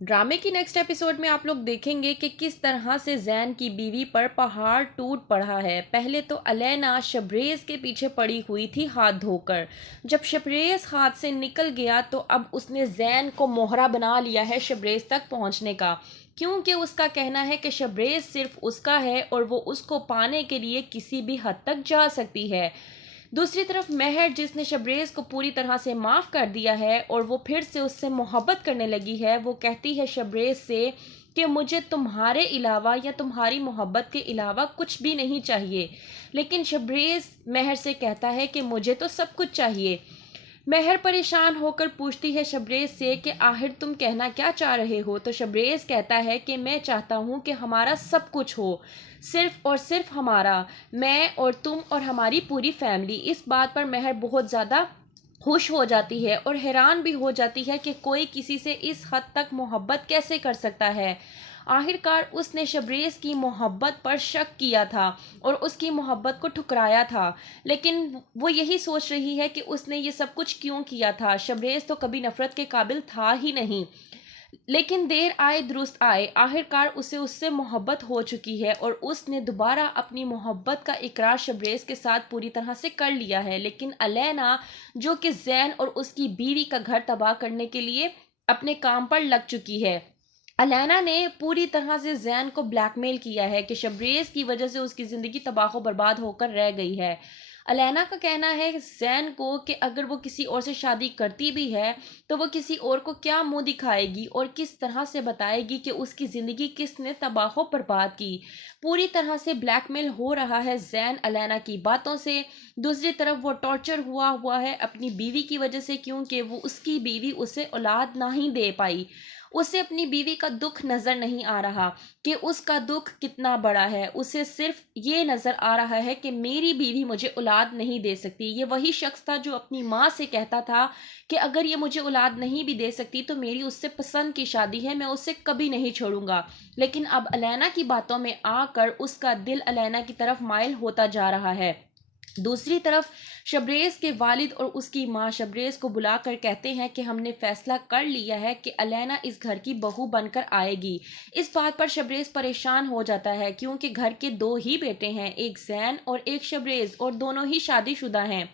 ड्रामे की next episode में आप लोग देखेंगे कि किस तरह से जैन की बीवी पर पहाड़ टूट पड़ा है। पहले तो अलेना शबरेज के पीछे पड़ी हुई थी हाथ धोकर। जब शबरेज हाथ से निकल गया तो अब उसने जैन को मोहरा बना लिया है शबरेज तक पहुंचने का, क्योंकि उसका कहना है कि शबरेज सिर्फ उसका है और वो उसको पाने के लिए किसी भी हद तक जा सकती है। दूसरी तरफ महर, जिसने शबरेज को पूरी तरह से माफ़ कर दिया है और वो फिर से उससे मोहब्बत करने लगी है, वो कहती है शबरेज से कि मुझे तुम्हारे अलावा या तुम्हारी मोहब्बत के अलावा कुछ भी नहीं चाहिए। लेकिन शबरेज महर से कहता है कि मुझे तो सब कुछ चाहिए। महर परेशान होकर पूछती है शबरेज से कि आखिर तुम कहना क्या चाह रहे हो। तो शबरेज कहता है कि मैं चाहता हूँ कि हमारा सब कुछ हो, सिर्फ और सिर्फ हमारा, मैं और तुम और हमारी पूरी फैमिली। इस बात पर महर बहुत ज़्यादा खुश हो जाती है और हैरान भी हो जाती है कि कोई किसी से इस हद तक मोहब्बत कैसे कर सकता है। आखिरकार उसने शबरेज की मोहब्बत पर शक किया था और उसकी मोहब्बत को ठुकराया था, लेकिन वो यही सोच रही है कि उसने ये सब कुछ क्यों किया था। शबरेज तो कभी नफरत के काबिल था ही नहीं। लेकिन देर आए दुरुस्त आए, आखिरकार उसे उससे मोहब्बत हो चुकी है और उसने दोबारा अपनी मोहब्बत का इकरार शबरेज के साथ पूरी तरह से कर लिया है। लेकिन अलेना, जो कि जैन और उसकी बीवी का घर तबाह करने के लिए अपने काम पर लग चुकी है, अलेना ने पूरी तरह से जैन को ब्लैकमेल किया है कि शबरेज की वजह से उसकी ज़िंदगी तबाह बर्बाद होकर रह गई है। अलेना का कहना है जैन को कि अगर वो किसी और से शादी करती भी है तो वो किसी और को क्या मुंह दिखाएगी और किस तरह से बताएगी कि उसकी ज़िंदगी किसने तबाह बर्बाद की। पूरी तरह से ब्लैकमेल हो रहा है जैन अलेना की बातों से। दूसरी तरफ वो टॉर्चर हुआ हुआ है अपनी बीवी की वजह से, क्योंकि वो उसकी बीवी उसे औलाद नहीं दे पाई। उसे अपनी बीवी का दुख नज़र नहीं आ रहा कि उसका दुख कितना बड़ा है। उसे सिर्फ ये नज़र आ रहा है कि मेरी बीवी मुझे औलाद नहीं दे सकती। ये वही शख्स था जो अपनी माँ से कहता था कि अगर ये मुझे औलाद नहीं भी दे सकती तो मेरी उससे पसंद की शादी है, मैं उसे कभी नहीं छोड़ूंगा। लेकिन अब अलेना की बातों में आकर उसका दिल अलेना की तरफ माइल होता जा रहा है। दूसरी तरफ शबरेज के वालिद और उसकी माँ शबरेज को बुलाकर कहते हैं कि हमने फैसला कर लिया है कि अलेना इस घर की बहू बनकर आएगी। इस बात पर शबरेज परेशान हो जाता है, क्योंकि घर के दो ही बेटे हैं, एक जैन और एक शबरेज, और दोनों ही शादीशुदा हैं।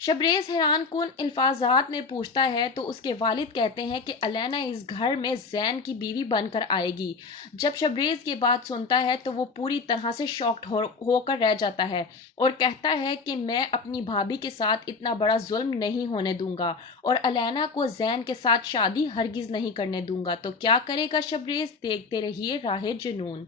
शबरेज हैरान कुन अल्फाजात में पूछता है तो उसके वालिद कहते हैं कि अलेना इस घर में जैन की बीवी बनकर आएगी। जब शबरेज ये बात सुनता है तो वो पूरी तरह से शॉक्ड होकर रह जाता है और कहता है कि मैं अपनी भाभी के साथ इतना बड़ा जुल्म नहीं होने दूंगा और अलेना को जैन के साथ शादी हरगिज नहीं करने दूंगा। तो क्या करेगा शबरेज? देखते रहिए राहे जुनून।